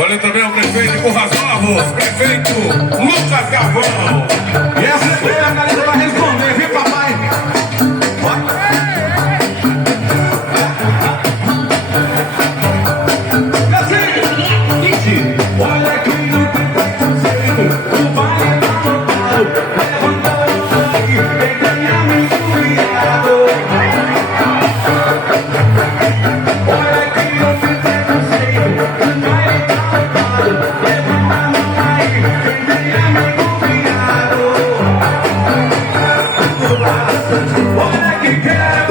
Olha também o prefeito com razão, prefeito Lucas Galvão. E essa é a galera vai responder, viu, papai? E assim, olha que não tem preconceito, o baile tá total, levanta o sangue, vem ganhar muito viado. Olha que não tem preconceito, o baile tá total, levanta a mão aí, vem ganhar muito viado. Olha que quer